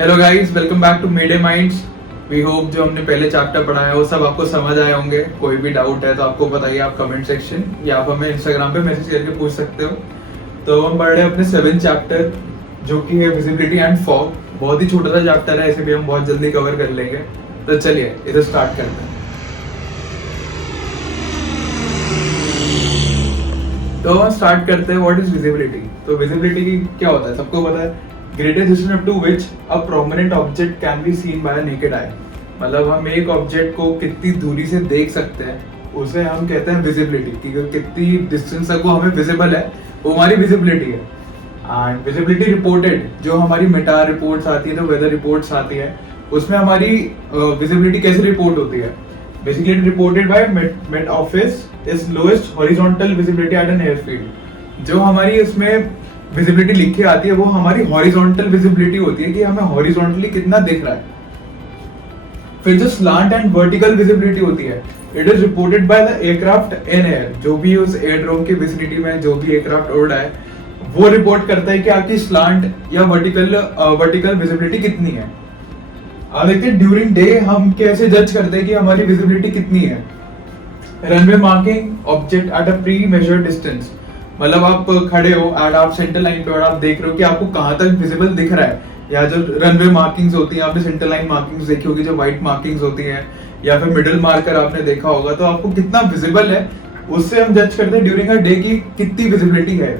Hello guys, welcome back to made minds. We hope जो हमने पहले चैप्टर पढ़ा है वो सब आपको समझ आए होंगे। कोई भी डाउट है तो आपको बताइए आप कमेंट सेक्शन या आप हमें इंस्टाग्राम पे मैसेज करके पूछ सकते हो। तो हम पढ़ रहे हैं अपने 7th चैप्टर जो कि है विजिबिलिटी एंड फॉग। बहुत ही छोटा सा चैप्टर है, इसे भी हम बहुत जल्दी कवर कर लेंगे। तो चलिए इधर स्टार्ट करते हैं। तो हम स्टार्ट करते हैं व्हाट इज विजिबिलिटी। तो विजिबिलिटी क्या होता है सबको पता है। Greatest distance up to which a prominent object can be seen by naked eye. मतलब हम एक ऑब्जेक्ट को कितनी दूरी से देख सकते हैं उसे हम कहते हैं विजिबिलिटी। कि कितनी डिस्टेंस तक वो हमें विजिबल है वो हमारी विजिबिलिटी है। एंड विजिबिलिटी रिपोर्टेड जो हमारी मेटार रिपोर्ट्स आती है, जो वेदर रिपोर्ट्स आती है, उसमें हमारी विजिबिलिटी कैसे रिपोर्ट होती है। Basically reported by met office is lowest horizontal visibility at an airfield. जो हमारी इसमें विजिबिलिटी लिख के आती है वो हमारी हॉरिजॉन्टल विजिबिलिटी होती है कि हमें हॉरिजॉन्टली कितना दिख रहा है। फिर जो स्लांट एंड वर्टिकल विजिबिलिटी होती है, it is reported by the aircraft in air. जो भी उस एयरड्रोम की विसिनिटी में जो भी एयरक्राफ्ट उड़ रहा है वो रिपोर्ट करता है कि आपकी स्लांट या वर्टिकल विजिबिलिटी कितनी है। अब देखते हैं ड्यूरिंग डे हम कैसे जज करते हैं कि हमारी विजिबिलिटी कितनी है। Runway marking object at a pre measured distance. मतलब आप खड़े हो एंड आप सेंटर लाइन पे और आप देख रहे हो कि आपको कहाँ तक विजिबल दिख रहा है। या जो रनवे मार्किंग्स होती हैं, आपने सेंटर लाइन मार्किंग्स देखी होगी, जो व्हाइट मार्किंग्स होती हैं, या फिर मिडिल मार्कर आपने देखा होगा, तो आपको कितना विजिबल है उससे हम जज करते हैं ड्यूरिंग अ डे की कितनी विजिबिलिटी है।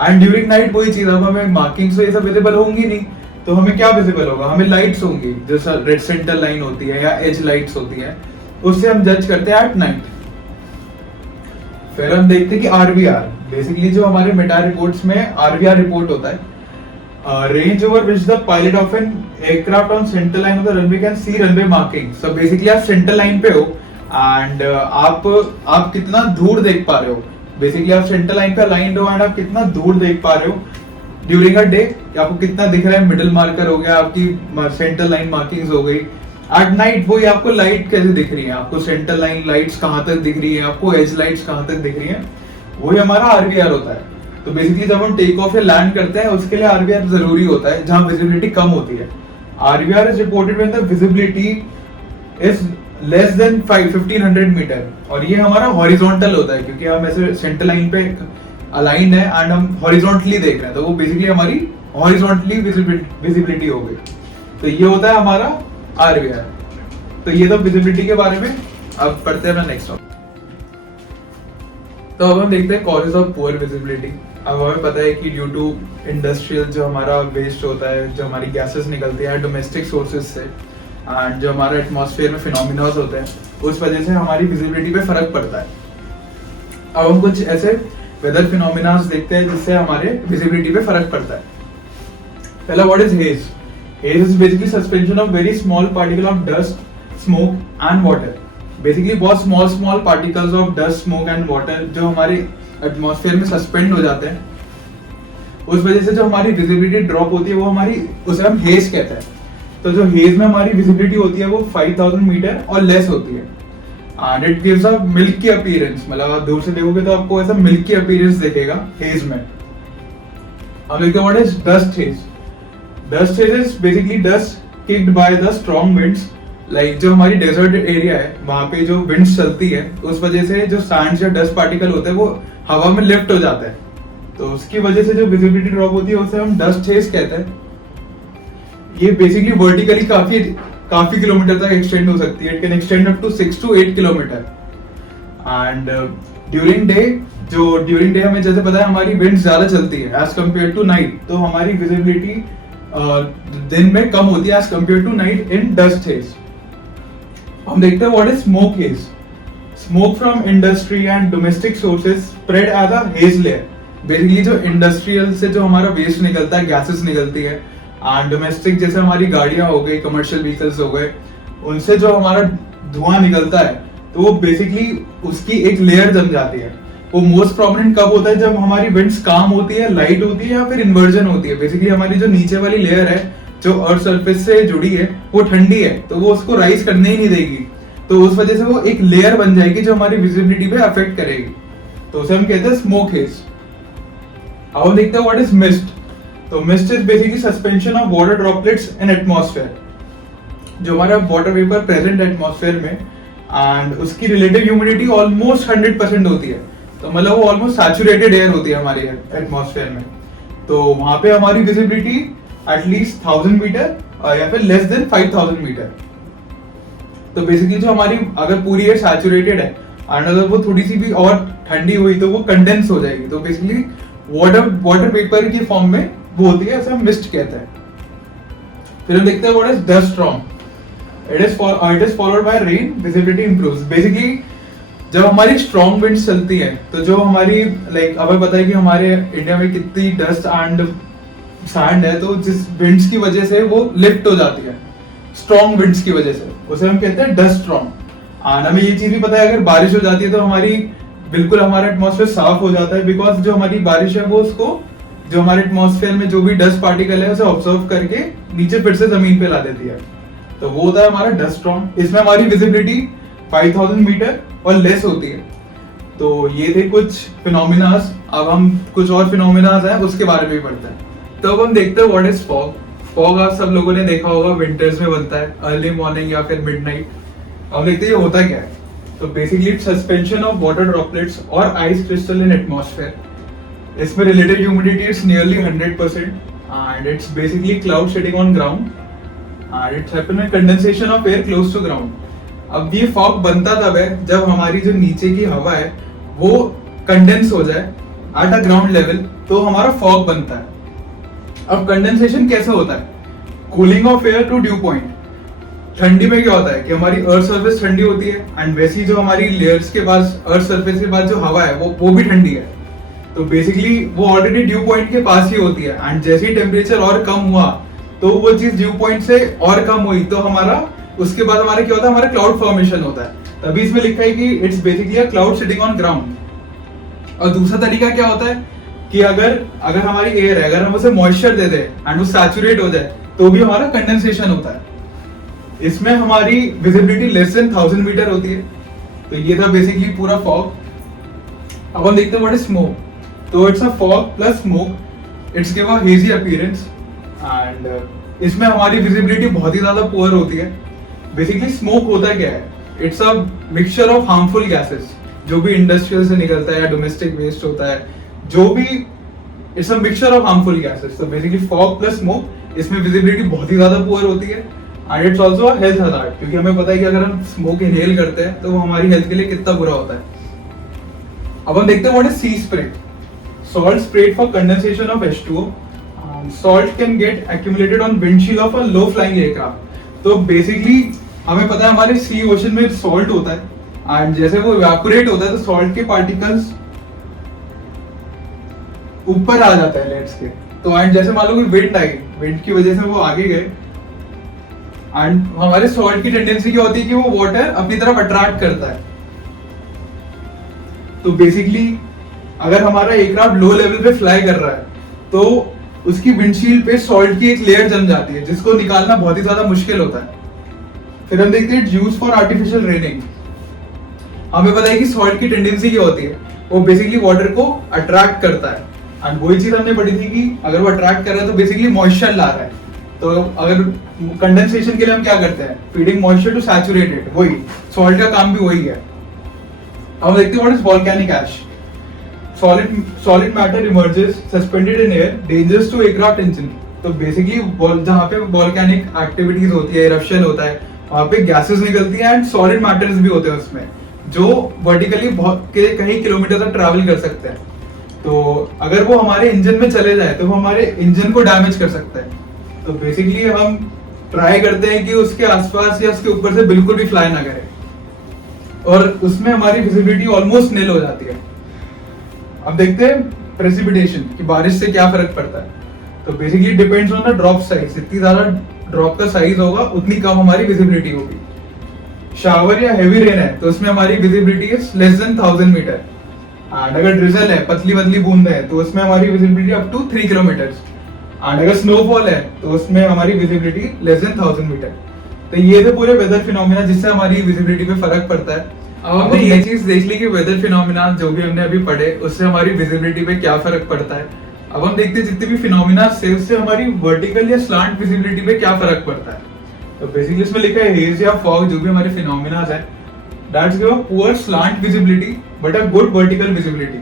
एंड ड्यूरिंग नाइट वही चीज, अब हमें मार्किंग्स ये सब विजिबल होंगी नहीं तो हमें क्या विजिबल होगा, हमें लाइट्स होंगी जैसा रेड सेंटर लाइन होती है या एज लाइट्स होती है, उससे हम जज करते हैं एट नाइट। फिर हम देखते हैं कि आरवीआर, बेसिकली जो हमारे मेटा रिपोर्ट्स में आरवीआर रिपोर्ट होता है, range over which the pilot of an aircraft on centre line of the runway can see runway marking. So basically आप सेंटर लाइन पे हो एंड आप कितना दूर देख पा रहे हो। बेसिकली आप सेंटर लाइन पे अलाइंड हो एंड आप कितना दूर देख पा रहे हो ड्यूरिंग अ डे, आपको कितना दिख रहा है। मिडिल मार्कर हो गया, आपकी सेंटर लाइन मार्किंग्स हो गई। एट नाइट वही आपको लाइट कैसे दिख रही है, आपको सेंटर लाइन लाइट्स कहाँ तक दिख रही है, आपको एज लाइट्स कहाँ तक दिख रही है, वही हमारा आरवीआर होता है। तो बेसिकली जब हम टेक ऑफ या लैंड करते हैं उसके लिए आरवीआर जरूरी होता है जहां विजिबिलिटी कम होती है। RVR is reported when the visibility is less than 1500 metre. और ये हमारा हॉरिजॉन्टल होता है क्योंकि हम ऐसे सेंटर लाइन पे अलाइंड है एंड हम हॉरिजॉन्टली देख रहे हैं, तो वो बेसिकली हमारी हॉरिजॉन्टली विजिबिलिटी हो गई। तो ये होता है हमारा आरवीआर। तो ये तो विजिबिलिटी के बारे में। अब पढ़ते हैं अपना नेक्स्ट टॉपिक। तो अब हम देखते हैं कॉजेज ऑफ पुअर विजिबिलिटी। अब हमें पता है कि ड्यू टू इंडस्ट्रियल जो हमारा वेस्ट होता है, जो हमारी गैसेस निकलती है डोमेस्टिक सोर्सेज से, एंड जो हमारा एटमॉस्फेयर में फिनोमिनास होते हैं, उस वजह से हमारी विजिबिलिटी पे फर्क पड़ता है। अब हम कुछ ऐसे वेदर फिनोमिनास देखते हैं जिससे हमारे विजिबिलिटी पे फर्क पड़ता है। पहला what is haze. Haze is basically suspension of very small particle of dust, smoke and water. Basically बहुत small particles of dust, smoke and water जो हमारे एटमॉस्फेयर में सस्पेंड हो जाते हैं, उस वजह से जो हमारी विजिबिलिटी ड्रॉप होती है वो हमारी, उसे हम हेज कहते हैं। तो जो हेज में हमारी विजिबिलिटी होती है वो 5000 मीटर और लेस होती है and it gives a milky appearance. मतलब आप दूर से देखोगे तो आपको ऐसा मिल्की अपीयरेंस दिखेगा हेज में। अब देखते हैं what is dust hedge. Dust hedge is basically dust kicked by the strong winds. Like जो हमारी डेजर्ट एरिया है वहां पे जो विंड्स चलती है उस वजह से जो सैंड या डस्ट पार्टिकल होते हैं वो हवा में लिफ्ट हो जाता है, तो उसकी वजह से जो विजिबिलिटी ड्रॉप होती है उसे हम डस्ट हेज कहते हैं। ये बेसिकली वर्टिकली काफी किलोमीटर तक एक्सटेंड हो सकती है। It can extend up to 6 to 8 kilometre. And during day हमें जैसे पता है हमारी विंड ज्यादा चलती है एज कम्पेयर टू नाइट, तो हमारी विजिबिलिटी दिन में कम होती है as compare to night in dust haze. हम देखते हैं what is smoke haze. Smoke from industry and domestic sources spread as a haze layer. Basically जो इंडस्ट्रियल से जो हमारा वेस्ट निकलता है, गैसेस निकलती है, एंड डोमेस्टिक जैसे हमारी गाड़ियां हो गई, कमर्शियल व्हीकल्स हो गए, उनसे जो हमारा धुआं निकलता है तो वो बेसिकली उसकी एक लेयर जम जाती है। वो मोस्ट प्रोमिनेंट कब होता है, जब हमारी विंड्स काम होती है, लाइट होती है या फिर इन्वर्जन होती है। बेसिकली हमारी जो नीचे वाली लेयर है जो अर्थ सरफेस से जुड़ी है वो ठंडी है, तो वो उसको राइज करने ही नहीं देगी, तो उस वजह से वो एक लेयर बन जाएगी जो हमारी विजिबिलिटी पे अफेक्ट करेगी, तो उसे हम कहते हैं स्मोक हेज। अब देखते हैं व्हाट इज मिस्ट। तो mist is basically suspension of water droplets in atmosphere, जो हमारा वाटर वेपर प्रेजेंट एटमॉस्फेयर में एंड उसकी रिलेटिव ह्यूमिडिटी ऑलमोस्ट 100% होती है, तो मतलब वो ऑलमोस्ट सैचुरेटेड एयर होती है हमारे एटमॉस्फेयर में। तो वहां पे हमारी विजिबिलिटी एटलीस्ट 1000 मीटर या फिर लेस देन 5000 मीटर। तो बेसिकली जो हमारी अगर पूरी एयर सैचुरेटेड है एंड अगर वो थोड़ी सी भी और ठंडी हुई तो वो कंडेंस हो जाएगी, तो बेसिकली वाटर वेपर की फॉर्म में वो होती है, ऐसा मिस्ट कहते हैं। फिर हम देखते हैं what is dust storm. It is followed by rain, visibility improves. Basically जब हमारी स्ट्रॉन्ग विंड्स चलती है तो जो हमारी लाइक हमें पता है कि हमारे इंडिया में कितनी डस्ट एंड सैंड है, तो जिस विंड्स की वजह से वो लिफ्ट हो जाती है, स्ट्रॉन्ग विंड्स की वजह से, उसे हम कहते हैं डस्ट स्टॉर्म। एंड हमें ये चीज भी पता है अगर बारिश हो जाती है तो हमारी बिल्कुल हमारा एटमॉस्फेयर साफ हो जाता है, बिकॉज जो हमारी बारिश है वो उसको जो हमारे एटमॉस्फेयर में जो भी डस्ट पार्टिकल है उसे ऑब्जर्व करके नीचे फिर से जमीन पे ला देती है, तो वो होता है हमारा डस्ट स्टॉर्म। इसमें हमारी विजिबिलिटी 5000 मीटर और लेस होती है। तो ये थे कुछ फिनोमिनास। अब हम कुछ और फिनोमिनास हैं उसके बारे में भी पढ़ते हैं। तो अब हम देखते हैं व्हाट इज फॉग। फॉग आप सब लोगों ने देखा होगा, विंटर्स में बनता है अर्ली मॉर्निंग या फिर मिडनाइट। अब देखते हैं ये होता क्या है। तो basically it's suspension of water droplets और आइस क्रिस्टल इन एटमॉस्फेयर। इसमें relative humidity it's nearly 100% and it's basically cloud setting on ground and it's happen when condensation of air close to ground. अब ये fog बनता तब है जब हमारी जो नीचे की हवा है वो कंडेंस हो जाए एट अ ग्राउंड लेवल, तो हमारा फॉग बनता है। अब कंडेंसेशन कैसे होता है? Cooling of air to dew point. ठंडी में क्या होता है कि हमारी अर्थ सरफेस ठंडी होती है एंड वैसी जो हमारी लेयर्स के पास अर्थ सरफेस के पास जो हवा है वो भी ठंडी है, तो बेसिकली वो ऑलरेडी ड्यू पॉइंट के पास ही होती है एंड जैसे ही टेम्परेचर और कम हुआ तो वो चीज ड्यू पॉइंट से और कम हुई, तो हमारा उसके बाद हमारा क्या होता है, हमारा क्लाउड फॉर्मेशन होता है। तभी इसमें लिखा है कि it's basically a cloud sitting on ground. और दूसरा तरीका क्या होता है कि अगर हमारी एयर है, अगर हम उसे मॉइस्चर दे दें एंड वो सैचुरेट हो जाए तो भी हमारा कंडेंसेशन होता है। इसमें हमारी विजिबिलिटी लेस देन 1000 मीटर होती है। तो ये था बेसिकली पूरा फॉग। अब हम देखते हैं व्हाट इज स्मोक। तो it's a fog plus smoke, it's give a hazy appearance and इसमें हमारी विजिबिलिटी बहुत ही ज्यादा पुअर होती है। बेसिकली स्मोक होता क्या है? It's a mixture of harmful gases, जो भी इंडस्ट्रियल से निकलता है या डोमेस्टिक वेस्ट होता है, जो भी it's a mixture of harmful gases. तो बेसिकली फॉग प्लस स्मोक, इसमें विजिबिलिटी बहुत ही ज्यादा पुअर होती है and it's also a health hazard, क्योंकि हमें पता है कि अगर हम स्मोक इनहेल करते हैं तो वो हमारी हेल्थ के लिए कितना बुरा होता है। अब हम देखते हैं what is sea spray. Salt spread for condensation of H2O। Salt can get accumulated on windshield of a low flying aircraft. तो बेसिकली हमें पता है हमारे सी ओशन में सॉल्ट होता है एंड जैसे वो इवेपोरेट होता है तो सॉल्ट के पार्टिकल्स ऊपर आ जाता है लेट्स के। तो एंड जैसे मान लो कोई विंड आई, विंड की वजह से वो आगे गए एंड हमारे सॉल्ट की टेंडेंसी क्या होती है कि वो वाटर अपनी तरफ अट्रैक्ट करता है। तो बेसिकली अगर हमारा एयरक्राफ्ट लो लेवल पे फ्लाई कर रहा है तो उसकी विंडशील्ड पे सॉल्ट की एक लेयर जम जाती है जिसको निकालना बहुत ही ज्यादा मुश्किल होता है। फिर हम देखते हैं यूज फॉर आर्टिफिशियल रेनिंग। हमें पता है कि सॉल्ट की टेंडेंसी क्या होती है, वो बेसिकली वाटर को अट्रैक्ट करता है एंड वही चीज हमने पढ़ी थी कि अगर वो अट्रैक्ट कर रहा है तो बेसिकली मॉइस्चर ला रहा है। तो अगर कंडेंसेशन के लिए हम क्या करते हैं, फीडिंग मॉइस्चर टू सैचुरेटेड, वही सॉल्ट का काम भी वही है। अब देखते हैं what is volcanic ash. solid matter emerges suspended in air, dangerous to aircraft engine। तो बेसिकली जहाँ पे वोल्केनिक एक्टिविटीज होती है, इरप्शन होता है, वहाँ पे गैसेस निकलती हैं एंड सॉलिड मैटर्स भी होते हैं उसमें, जो वर्टिकली कई किलोमीटर तक ट्रैवल कर सकते हैं। तो अगर वो हमारे इंजन में चले जाए तो वो हमारे इंजन को डैमेज कर सकता है। तो बेसिकली हम ट्राई करते हैं कि उसके आसपास या उसके ऊपर से बिल्कुल भी फ्लाई ना करें और उसमें हमारी विजिबिलिटी ऑलमोस्ट नील हो जाती है। अब देखते हैं प्रेसिपिटेशन कि बारिश से क्या फर्क पड़ता है। तो basically depends on the drop size. जितनी ज्यादा ड्रॉप का साइज होगा उतनी कम हमारी विजिबिलिटी होगी। शावर या हेवी रेन है तो उसमें हमारी visibility is less than 1000 metre and अगर ड्रिजल है, पतली पतली बूंद है, तो उसमें हमारी visibility up to 3 kilometre and अगर स्नोफॉल है तो उसमें हमारी विजिबिलिटी लेस देन 1000 मीटर। तो ये थे पूरे वेदर फिनोमिना जिससे हमारी विजिबिलिटी पे फर्क पड़ता है। अब हमने ये चीज देख ली कि वेदर फिनोमिना जो भी हमने अभी पढ़े उससे हमारी विजिबिलिटी पे क्या फर्क पड़ता है। अब हम देखते हैं जितने भी फिनोमिना से उससे हमारी वर्टिकल या स्लांट विजिबिलिटी पे क्या फर्क पड़ता है। तो बेसिकली इसमें लिखा है हेज या फॉग जो भी हमारे फिनोमिना है that's give a poor slant visibility but a good vertical visibility.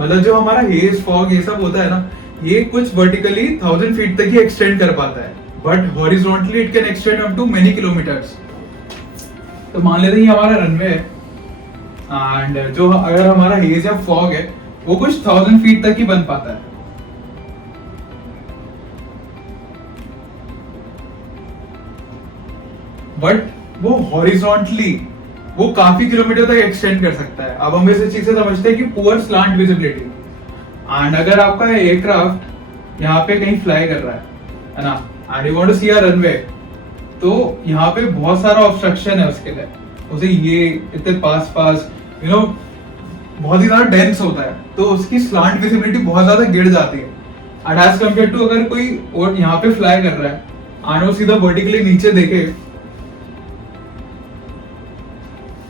मतलब जो हमारा हेज फॉग ये सब होता है ना, ये कुछ वर्टिकली 1000 फीट तक ही एक्सटेंड कर पाता है, but horizontally it can extend up to many kilometres. तो मान लेते हैं ये हमारा रनवे है एंड जो अगर हमारा हेज या फॉग है वो कुछ 1000 फीट तक ही बन पाता है। बट वो हॉरिजॉन्टली वो काफी किलोमीटर तक एक्सटेंड कर सकता है। अब हम इस चीज से समझते हैं कि पुअर स्लांट विजिबिलिटी। एंड अगर आपका एयरक्राफ्ट यहाँ पे कहीं फ्लाई कर रहा है ना, and you want to see a runway, तो यहाँ पे बहुत सारा ऑब्स्ट्रक्शन है उसके लिए, उसे ये इतने पास यू नो बहुत ही ज्यादा डेंस होता है, तो उसकी स्लांट विजिबिलिटी बहुत ज्यादा गिर जाती है। एंड एज कम्पेयर टू अगर कोई और यहाँ पे फ्लाई कर रहा है एंड वो सीधा वर्टिकली नीचे देखे,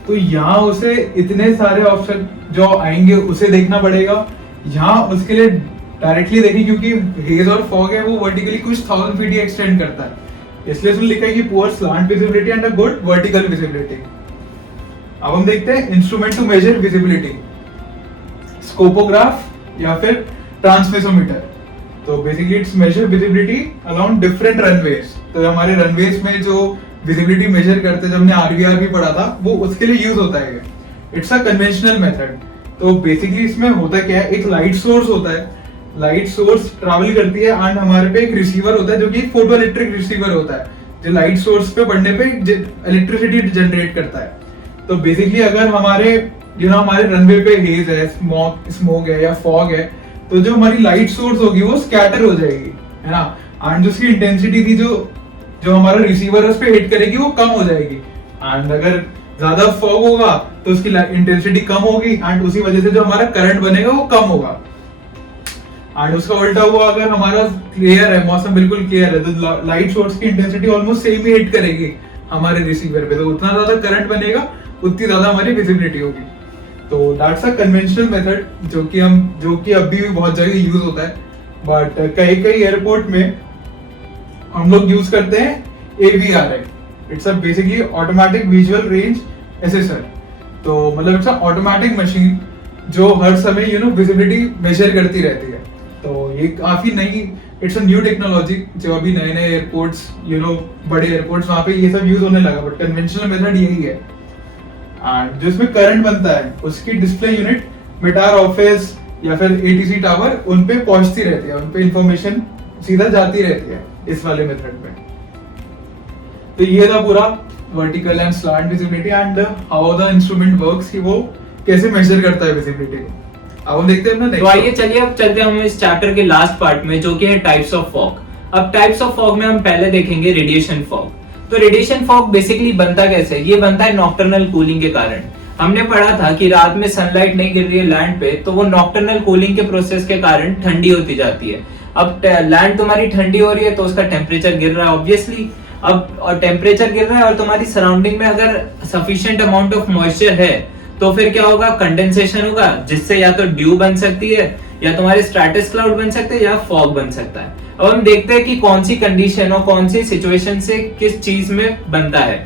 तो यहाँ उसे इतने सारे ऑप्शन जो आएंगे उसे देखना पड़ेगा। यहाँ उसके लिए डायरेक्टली देखिए क्योंकि हेज और फॉग है वो वर्टिकली कुछ 1000 फीट ही एक्सटेंड करता है, इसलिए इसमें लिखा है कि poor slant visibility and a good vertical visibility. अब हम देखते हैं instrument to measure visibility, scopograph या फिर ट्रांसमिसोमीटर। तो basically it's measure visibility along different runways. तो हमारे रनवेज में जो विजिबिलिटी मेजर करते हैं, जब हमने आरवीआर भी पढ़ा था, वो उसके लिए यूज होता है। It's a conventional method. तो बेसिकली इसमें होता क्या है, एक लाइट सोर्स होता है, लाइट सोर्स ट्रैवल करती है एंड हमारे पे एक रिसीवर होता है जो कि एक फोटो इलेक्ट्रिक रिसीवर होता है जो लाइट सोर्स पे पड़ने पे इलेक्ट्रिसिटी जनरेट करता है। तो बेसिकली अगर हमारे हमारे रनवे पे हेज है, स्मोक है या फॉग है, तो जो हमारी लाइट सोर्स होगी वो स्कैटर हो जाएगी, है ना, एंड जो उसकी इंटेंसिटी थी जो हमारा रिसीवर उस पे हिट करेगी वो कम हो जाएगी। एंड अगर ज्यादा फॉग होगा तो उसकी इंटेंसिटी कम होगी एंड उसी वजह से जो हमारा करंट बनेगा वो कम होगा। एंड उसका उल्टा हुआ, अगर हमारा क्लियर है, मौसम बिल्कुल क्लियर है, तो लाइट सोर्स की इंटेंसिटी ऑलमोस्ट सेम ही हिट करेगी हमारे रिसीवर पे, तो उतना ज्यादा करंट बनेगा उतनी ज्यादा हमारी विजिबिलिटी होगी। तो दैट्स अ कन्वेंशनल मेथड जो कि अभी भी बहुत जगह यूज होता है, बट कई एयरपोर्ट में हम लोग यूज करते हैं AVRA। It's a basically automatic visual range assessor. तो मतलब इट्स अ ऑटोमेटिक मशीन जो हर समय विजिबिलिटी मेजर करती रहती है। तो ये काफी नई, इट्स अ न्यू टेक्नोलॉजी जो अभी नए एयरपोर्ट्स बड़े एयरपोर्ट्स वहां पे ये सब यूज होने लगा, बट कन्वेंशनल मेथड यही है। एंड जो इसमें करंट बनता है उसकी डिस्प्ले यूनिट मेटार ऑफिस या फिर ATC टावर उन पे पहुंचती रहती है, उन पे इंफॉर्मेशन सीधा जाती रहती है इस वाले मेथड में। तो ये था पूरा vertical and slant visibility and how the instrument works, कि वो कैसे मेजर करता है विजिबिलिटी को। अब हम देखते हैं ना नेक्स्ट। तो आइए चलिए अब चलते हैं हम इस चैप्टर के लास्ट पार्ट में जो कि है टाइप्स ऑफ फॉग। अब टाइप्स ऑफ फॉग में हम पहले देखेंगे रेडिएशन फॉग। तो रेडिएशन फॉग बेसिकली बनता कैसे है? ये बनता है नॉक्टर्नल कूलिंग के कारण। हमने पढ़ा था कि रात में सनलाइट नहीं गिर रही है लैंड पे, तो वो नॉक्टर्नल कूलिंग के प्रोसेस के कारण ठंडी होती जाती है। अब लैंड तुम्हारी ठंडी हो रही है तो उसका टेम्परेचर गिर रहा है ऑब्वियसली। अब और टेम्परेचर गिर रहा है और तुम्हारी सराउंडिंग में अगर सफिशिएंट अमाउंट ऑफ मॉइस्चर है तो फिर क्या होगा, कंडेंसेशन होगा, जिससे या तो ड्यू बन सकती है या तुम्हारे स्ट्रैटस क्लाउड बन सकते हैं या फॉग बन सकता है। अब हम देखते हैं कि कौन सी कंडीशन और कौन सी सिचुएशन से किस चीज में बनता है।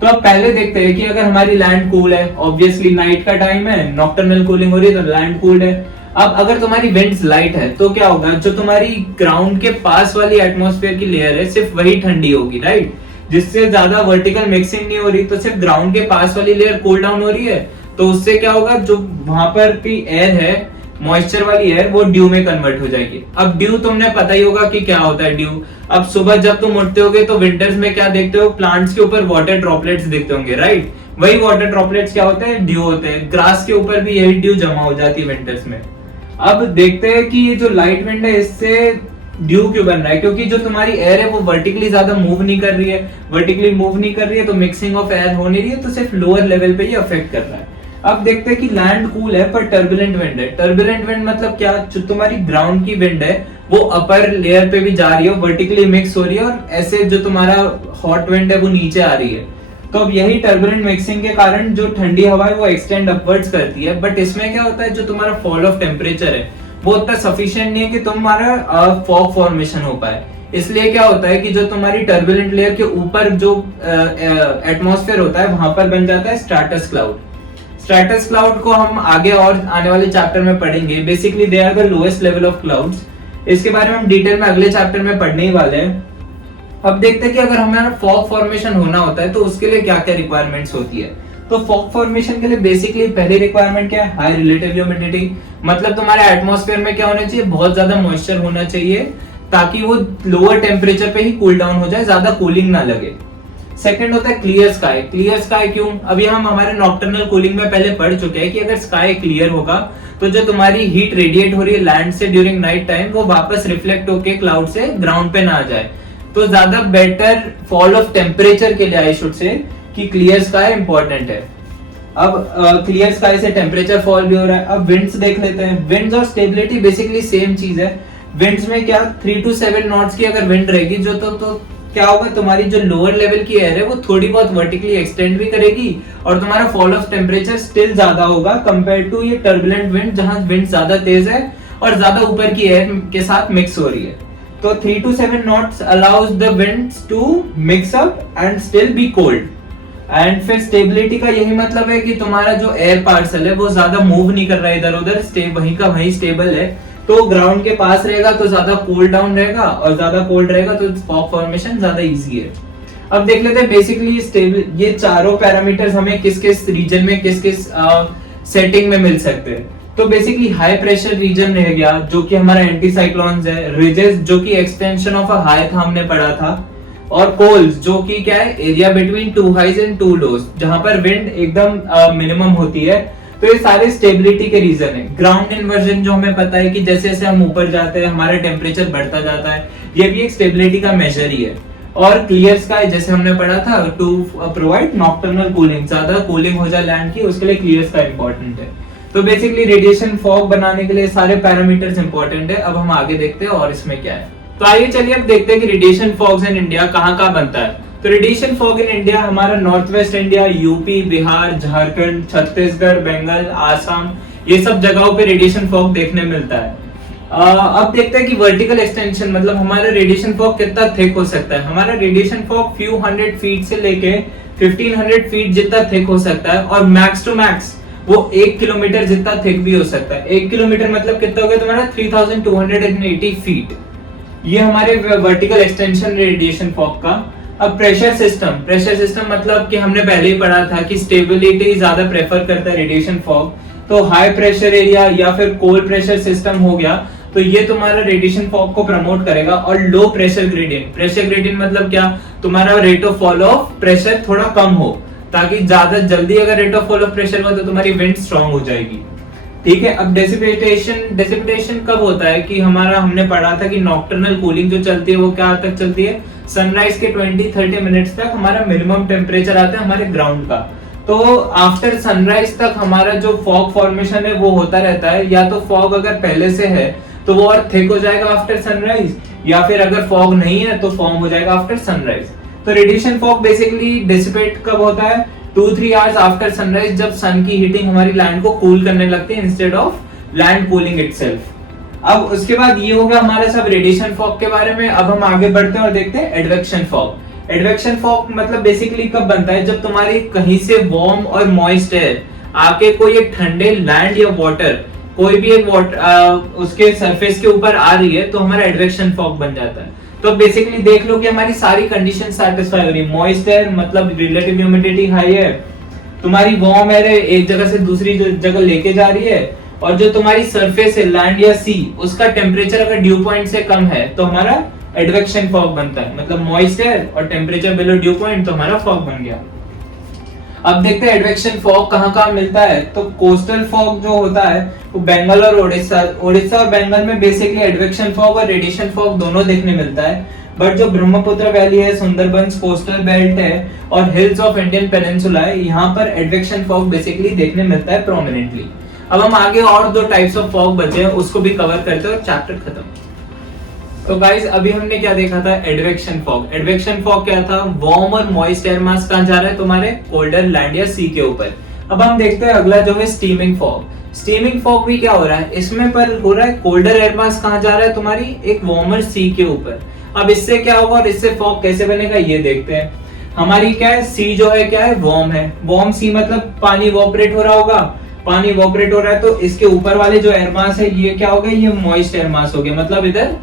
तो अब पहले देखते हैं कि अगर हमारी लैंड कूल है, ऑब्वियसली नाइट का टाइम है, नॉक्टर्नल कूलिंग हो रही है तो लैंड कूल्ड है। अब अगर तुम्हारी विंड्स लाइट है तो क्या होगा, जो तुम्हारी ग्राउंड के पास वाली एटमॉस्फेयर की लेयर है सिर्फ वही ठंडी होगी, राइट, जिससे ज्यादा वर्टिकल मिक्सिंग नहीं हो रही, तो सिर्फ ग्राउंड के पास वाली लेयर कूल डाउन हो रही है। तो उससे क्या होगा, जो वहां पर की एयर है, मॉइस्चर वाली एयर, वो ड्यू में कन्वर्ट हो जाएगी। अब ड्यू तुमने पता ही होगा कि क्या होता है ड्यू। अब सुबह जब तुम उठते होगे तो विंटर्स में क्या देखते हो, प्लांट्स के ऊपर वाटर ड्रॉपलेट्स दिखते होंगे, राइट। वही वाटर ड्रॉपलेट्स क्या होते हैं, ड्यू होते हैं। ग्रास के ऊपर भी यही ड्यू जमा हो जाती है विंटर्स में। अब देखते हैं कि ये जो लाइट विंड है इससे ड्यू क्यों बन रहा है, क्योंकि जो तुम्हारी एयर है वो वर्टिकली ज्यादा मूव नहीं कर रही है। वर्टिकली मूव नहीं कर रही है तो मिक्सिंग ऑफ एयर हो नहीं रही है, तो सिर्फ लोअर लेवल पे ही अफेक्ट कर रहा है। अब देखते हैं कि लैंड कूल है पर टर्बुलेंट विंड है। टर्बुलेंट विंड मतलब क्या, जो तुम्हारी ग्राउंड की विंड है वो अपर लेयर पे भी जा रही है, वर्टिकली मिक्स हो रही है, और ऐसे जो तुम्हारा हॉट विंड है वो नीचे आ रही है। तो अब यही टर्बुलेंट मिक्सिंग के कारण जो ठंडी हवा है वो एक्सटेंड अपवर्ड्स करती है। बट इसमें क्या होता है, जो तुम्हारा फॉल ऑफ टेम्परेचर है वो उतना सफिशिएंट नहीं है कि तुम्हारा फॉग फॉर्मेशन हो पाए। इसलिए क्या होता है कि जो तुम्हारी टर्बुलेंट लेयर के ऊपर जो एटमॉस्फेयर होता है वहां पर बन जाता है स्ट्रैटस क्लाउड। स्ट्रैटस क्लाउड को हम आगे और आने वाले चैप्टर में पढ़ेंगे। Basically they are the lowest level of clouds. इसके बारे में हम डिटेल में अगले चैप्टर में पढ़ने ही वाले हैं। अब देखते हैं कि अगर हमारा फॉग फॉर्मेशन होना होता है तो उसके लिए क्या क्या रिक्वायरमेंट्स होती है। तो फॉग फॉर्मेशन के लिए बेसिकली पहली रिक्वायरमेंट क्या है, हाई रिलेटिव ह्यूमिडिटी। मतलब तुम्हारे एटमॉस्फेयर में क्या होना चाहिए, बहुत ज्यादा मॉइस्चर होना चाहिए ताकि वो लोअर टेम्परेचर पे ही कूल डाउन हो जाए, ज्यादा कूलिंग ना लगे। सेकंड होता है क्लियर स्काई। क्लियर स्काई क्यों, अभी हम हमारे नॉक्टर्नल कूलिंग में पहले पढ़ चुके हैं कि अगर स्काई क्लियर होगा तो जो तुम्हारी हीट रेडिएट हो रही है लैंड से ड्यूरिंग नाइट टाइम वो वापस रिफ्लेक्ट होके क्लाउड से ग्राउंड पे ना आ जाए। तो ज्यादा बेटर फॉल ऑफ टेम्परेचर के लिए आई शुड से कि क्लियर स्काई इंपॉर्टेंट है। अब क्लियर स्काई से टेम्परेचर फॉल भी हो रहा है। अब विंड्स देख लेते हैं। विंड्स और स्टेबिलिटी बेसिकली सेम चीज है। विंड्स में क्या 3 to 7 नॉट्स की अगर विंड रहेगी जो तो क्या होगा, तुम्हारी जो लोअर लेवल की एयर है वो थोड़ी बहुत वर्टिकली एक्सटेंड भी करेगी और तुम्हारा फॉल ऑफ टेम्परेचर स्टिल ज्यादा होगा कंपेयर टू ये टर्बुलेंट विंड जहां विंड ज्यादा तेज है और ज्यादा ऊपर की एयर के साथ मिक्स हो रही है। तो 3 to 7 knots allows the winds to mix up and still be cold. And फिर स्टेबिलिटी का यही मतलब है कि तुम्हारा जो एयर पार्सल है वो ज्यादा मूव नहीं कर रहा है इधर उधर, वहीं का वहीं स्टेबल है। तो ग्राउंड के पास रहेगा तो ज्यादा कूल डाउन रहेगा और ज्यादा कोल्ड रहेगा तो फॉग फॉर्मेशन ज्यादा इजी है। अब देख लेते हैं बेसिकली स्टेबल ये चारों पैरामीटर्स हमें किस किस रीजन में किस किस सेटिंग में मिल सकते हैं। तो बेसिकली हाई प्रेशर रीजन रह गया जो कि हमारा एंटी साइक्लोन्स है। रिजेस जो कि एक्सटेंशन ऑफ अ हाई था हमने पढ़ा था। और कोल्स जो कि क्या है, एरिया बिटवीन 2 हाइज एंड 2 लोज जहां पर विंड एकदम मिनिमम होती है। तो ये सारे स्टेबिलिटी के रीजन है। ग्राउंड इन्वर्जन जो हमें पता है कि जैसे जैसे हम ऊपर जाते हैं हमारा टेम्परेचर बढ़ता जाता है, ये भी एक स्टेबिलिटी का मेजर ही है। और क्लियर स्काई जैसे हमने पढ़ा था टू प्रोवाइड नॉक्टर्नल कूलिंग, ज्यादा कूलिंग हो जाए लैंड की उसके लिए क्लियर स्काई इंपॉर्टेंट है। तो बेसिकली रेडिएशन फॉग बनाने के लिए सारे पैरामीटर्स इंपॉर्टेंट है। अब हम आगे देखते हैं और इसमें क्या है। तो आइए चलिए अब देखते हैं कि रेडिएशन फॉग्स इन इंडिया कहाँ कहाँ बनता है। तो रेडिएशन फॉग इन इंडिया हमारा north west India, UP, Bihar, Jharkhand, Chhattisgarh, Bengal, Assam, ये सब जगहों पे रेडिएशन फॉग देखने मिलता है। अब देखते हैं कि वर्टिकल एक्सटेंशन मतलब हमारा रेडिएशन फॉग कितना थिक हो सकता है। हमारा radiation fog few hundred feet से लेके 1500 फीट जितना थिक हो सकता है और मैक्स टू मैक्स वो 1 किलोमीटर जितना थिक भी हो सकता है। 1 किलोमीटर मतलब कितना हो गया तुम्हारा 3280 फीट। ये हमारे वर्टिकल एक्सटेंशन रेडिएशन फॉग का। अब प्रेशर सिस्टम मतलब कि हमने पहले ही पढ़ा था कि स्टेबिलिटी ज्यादा प्रेफर करता है रेडिएशन फॉग। तो हाई प्रेशर एरिया या फिर कोल्ड प्रेशर सिस्टम हो गया तो ये तुम्हारा रेडिएशन फॉग को प्रमोट करेगा। और लो प्रेशर ग्रेडियंट मतलब क्या, तुम्हारा rate of fall of pressure थोड़ा कम हो ताकि ज्यादा जल्दी अगर rate of fall of pressure हो तो तुम्हारी विंड स्ट्रांग हो जाएगी। ठीक है। अब डेसिपिटेशन कब होता है कि हमारा हमने पढ़ा था कि नॉक्टर्नल कूलिंग जो चलती है वो क्या तक चलती है, सनराइज के 20-30 मिनट्स तक हमारा मिनिमम टेम्परेचर आता है हमारे ग्राउंड का। तो आफ्टर सनराइज तक हमारा जो फॉग फॉर्मेशन है वो होता रहता है। या तो फॉग अगर पहले से है तो वो और थिक हो जाएगा आफ्टर सनराइज, या फिर अगर फॉग नहीं है तो फॉर्म हो जाएगा आफ्टर सनराइज। तो रेडिएशन फॉग बेसिकली डिसिपेट कब होता है, 2-3 आवर्स आफ्टर सनराइज जब सन की हीटिंग हमारी लैंड को कूल करने लगती है instead of land cooling itself. अब उसके बाद ये हो गया हमारा सब रेडिएशन फॉग के बारे में। अब हम आगे बढ़ते हैं और देखते हैं एडवेक्शन फॉग। एडवेक्शन फॉग मतलब बेसिकली कब बनता है, जब तुम्हारी कहीं से वार्म और मॉइस्ट एयर आके कोई एक ठंडे लैंड या वाटर कोई भी एक उसके सरफेस के ऊपर आ रही है तो हमारा एडवेक्शन फॉग बन जाता है। तो बेसिकली देख लो कि हमारी सारी कंडीशन सैटिस्फाई हो रही है। मॉइस्ट एयर मतलब रिलेटिव ह्यूमिडिटी हाई है, तुम्हारी वार्म एयर एक जगह से दूसरी जगह लेके जा रही है, और जो तुम्हारी सरफेस है लैंड या सी उसका टेम्परेचर अगर ड्यू पॉइंट से कम है तो हमारा एडवेक्शन फॉग बनता है। मतलब मॉइस्ट एयर और टेम्परेचर बिलो ड्यू पॉइंट तो हमारा फॉग बन गया। अब देखते हैं एडवेक्शन फॉग कहाँ कहाँ मिलता है। तो कोस्टल फॉग जो होता है वो बंगाल और उड़ीसा और बंगाल में बेसिकली एडवेक्शन फॉग और रेडिएशन फॉग दोनों देखने मिलता है। बट जो ब्रह्मपुत्र वैली है, सुंदरबंस कोस्टल बेल्ट है और हिल्स ऑफ इंडियन पेनिनसुला है, यहाँ पर एडवेक्शन फॉग बेसिकली देखने मिलता है प्रोमिनेंटली। अब हम आगे और 2 टाइप्स ऑफ फॉग बचे हैं उसको भी कवर करते हैं और चैप्टर खत्म। तो गाइस अभी हमने क्या देखा था, एडवेक्शन फॉग। एडवेक्शन फॉग क्या था, वार्म और मॉइस्ट एयर मास कहां जा रहा है, तुम्हारे कोल्डर लैंड या सी के ऊपर। अब हम देखते हैं अगला जो है स्टीमिंग फॉग। स्टीमिंग फॉग भी क्या हो रहा है इसमें, पर हो रहा है कोल्डर एयर मास कहाँ जा रहा है तुम्हारी एक वार्मर सी के ऊपर। अब इससे क्या होगा और इससे फॉग कैसे बनेगा ये देखते हैं। हमारी क्या है सी जो है क्या है वार्म है, वार्म सी मतलब पानी इवोपरेट हो रहा होगा, पानी इवोपरेट हो रहा है तो इसके ऊपर वाले जो एयर मास है ये क्या हो गया, ये मॉइस्ट एयर मास हो गया, मतलब इधर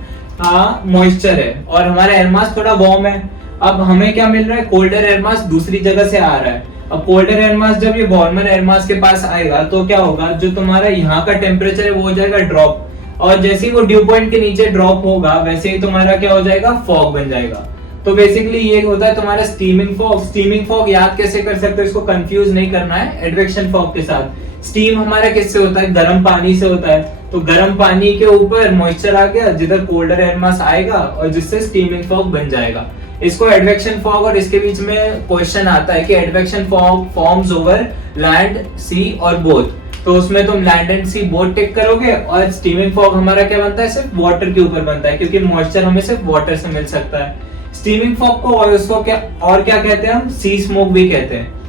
मॉइस्चर है और हमारा एयर मास थोड़ा वार्म है। अब हमें क्या मिल रहा है, कोल्डर एयर मास दूसरी जगह से आ रहा है। अब कोल्डर एयर मास जब ये वार्मर एयर मास के पास आएगा तो क्या होगा, जो तुम्हारा यहाँ का टेम्परेचर है वो हो जाएगा ड्रॉप, और जैसे ही वो ड्यू पॉइंट के नीचे ड्रॉप होगा वैसे ही तुम्हारा क्या हो जाएगा, फॉग बन जाएगा। तो बेसिकली ये होता है तुम्हारा स्टीमिंग फॉग। स्टीमिंग फॉग याद कैसे कर सकते हो, इसको कंफ्यूज नहीं करना है एडवेक्शन फॉग के साथ। स्टीम हमारा किससे होता है, गर्म पानी से होता है, तो गर्म पानी के ऊपर मॉइस्चर आ गया जिधर कोल्डर एयर मास आएगा और जिससे स्टीमिंग फॉग बन जाएगा। इसको एडवेक्शन फॉग, और इसके बीच में क्वेश्चन आता है कि advection fog forms over land sea और बोथ, तो उसमें तुम land and sea both tick करोगे। और स्टीमिंग फॉग हमारा क्या बनता है, सिर्फ वाटर के ऊपर बनता है क्योंकि मॉइस्चर हमें सिर्फ वाटर से मिल सकता है। स्टीमिंग फॉग को और उसको क्या कहते हैं हम, सी स्मोक भी कहते हैं।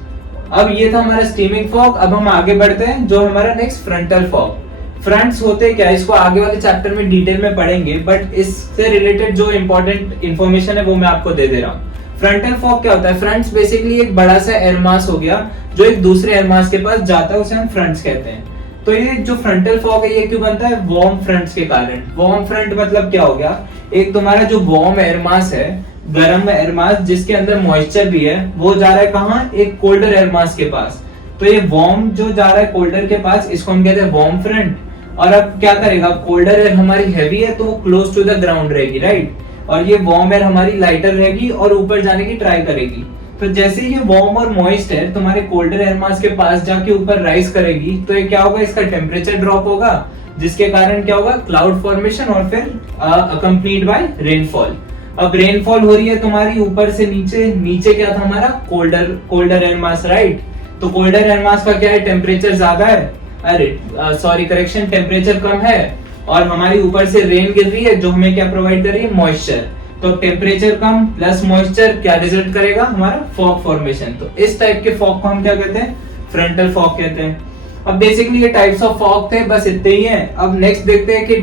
अब ये था हमारा स्टीमिंग फॉग। अब हम आगे बढ़ते हैं, जो हमारा नेक्स्ट फ्रंटल फॉग। फ्रंट्स होते क्या, इसको आगे वाले चैप्टर में डिटेल में पढ़ेंगे, बट इससे रिलेटेड जो इंपॉर्टेंट इंफॉर्मेशन है वो मैं आपको दे रहा हूँ। फ्रंटल फॉग क्या होता है, फ्रंट्स बेसिकली एक बड़ा सा एयर मास हो गया जो एक दूसरे एयर मास के पास जाता है, उसे हम फ्रंट्स कहते हैं। तो ये जो फ्रंटल फॉग है ये क्यों बनता है, वार्म फ्रंट्स के कारण। वार्म फ्रंट मतलब क्या हो गया, एक तुम्हारा जो वार्म एयर मास है, गर्म एयर मास जिसके अंदर मॉइस्चर भी है, वो जा रहा है कहाँ, एक कोल्डर एयर मास के पास। तो ये वार्म जो जा रहा है कोल्डर के पास, इसको हम कहते हैं वार्म फ्रंट। और अब क्या करेगा, कोल्डर एयर हमारी हैवी है तो वो क्लोज टू द ग्राउंड रहेगी, राइट, और ये वार्म एयर हमारी लाइटर रहेगी और ऊपर जाने की ट्राई करेगी। तो जैसे ही ये वार्म और मॉइस्ट एयर तुम्हारे कोल्डर एयर मास के पास जाके ऊपर राइज करेगी तो ये क्या होगा, इसका टेम्परेचर ड्रॉप होगा, जिसके कारण क्या होगा, क्लाउड फॉर्मेशन और फिर अकम्पनीड बाय रेनफॉल। अब रेनफॉल हो रही है तुम्हारी ऊपर से नीचे, नीचे क्या था हमारा कोल्डर एयर मास, राइट। तो कोल्डर एयर मास का क्या है, टेम्परेचर ज्यादा है, अरे सॉरी करेक्शन, टेम्परेचर कम है, और हमारी ऊपर से रेन गिर रही है जो हमें क्या प्रोवाइड कर रही है, मॉइस्चर। तो टेम्परेचर कम प्लस मॉइस्चर क्या रिजल्ट करेगा, हमारा फॉग फॉर्मेशन। तो इस टाइप के फॉग को हम क्या कहते हैं, फ्रंटल फॉग कहते हैं। अब बेसिकली ये टाइप्स ऑफ फॉग थे, बस इतने ही हैं। अब नेक्स्ट देखते हैं कि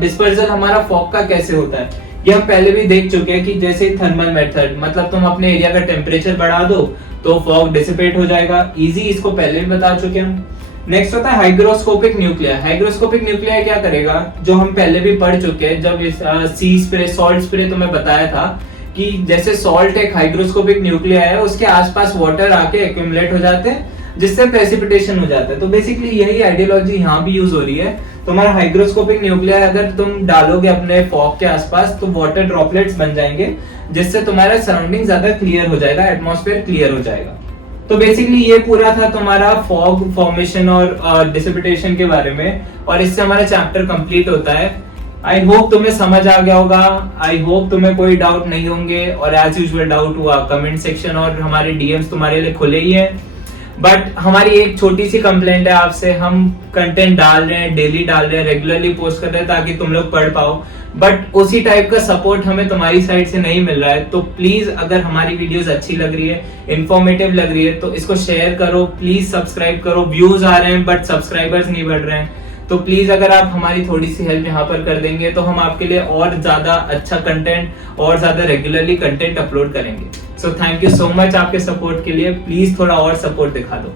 डिस्पर्जल हमारा फॉग का कैसे होता है। ये हम पहले भी देख चुके हैं कि जैसे थर्मल मेथड, मतलब तुम अपने एरिया का टेम्परेचर बढ़ा दो तो फॉग डिसिपेट हो जाएगा, इजी, इसको पहले भी बता चुके हैं हम। नेक्स्ट होता है हाइग्रोस्कोपिक न्यूक्लियर। हाइग्रोस्कोपिक न्यूक्लियर क्या करेगा, जो हम पहले भी पढ़ चुके हैं जब सी स्प्रे, सॉल्ट स्प्रे तुम्हें बताया था कि जैसे सॉल्ट एक हाइग्रोस्कोपिक न्यूक्लियर है, उसके आसपास वाटर आके एक्यूमुलेट हो जाते हैं जिससे प्रेसिपिटेशन हो जाता है। तो बेसिकली यही आइडियोलॉजी यहाँ भी यूज हो रही है। तुम्हारा हाइग्रोस्कोपिक न्यूक्लियर अगर तुम डालोगे अपने फॉग के आसपास तो वाटर ड्रॉपलेट्स बन जाएंगे, जिससे तुम्हारा सराउंडिंग ज्यादा क्लियर हो जाएगा, एटमॉस्फेयर क्लियर हो जाएगा। तो बेसिकली ये पूरा था तुम्हारा फॉग फॉर्मेशन और डिसिपिटेशन के बारे में, और इससे हमारा चैप्टर कंप्लीट होता है। आई होप तुम्हें समझ आ गया होगा, आई होप तुम्हें कोई डाउट नहीं होंगे, और एज यूजुअल डाउट हुआ कमेंट सेक्शन और हमारे डीएम्स तुम्हारे लिए खुले ही हैं। बट हमारी एक छोटी सी कंप्लेंट है आपसे, हम कंटेंट डाल रहे हैं, डेली डाल रहे हैं, रेगुलरली पोस्ट कर रहे हैं ताकि तुम लोग पढ़ पाओ, बट उसी टाइप का सपोर्ट हमें तुम्हारी साइड से नहीं मिल रहा है। तो प्लीज अगर हमारी वीडियोस अच्छी लग रही है, इंफॉर्मेटिव लग रही है, तो इसको शेयर करो, प्लीज सब्सक्राइब करो। व्यूज आ रहे हैं बट सब्सक्राइबर्स नहीं बढ़ रहे हैं, तो प्लीज अगर आप हमारी थोड़ी सी हेल्प यहाँ पर कर देंगे तो हम आपके लिए और ज्यादा अच्छा कंटेंट और ज्यादा रेगुलरली कंटेंट अपलोड करेंगे। So thank you so much आपके सपोर्ट के लिए, प्लीज थोड़ा और सपोर्ट दिखा दो।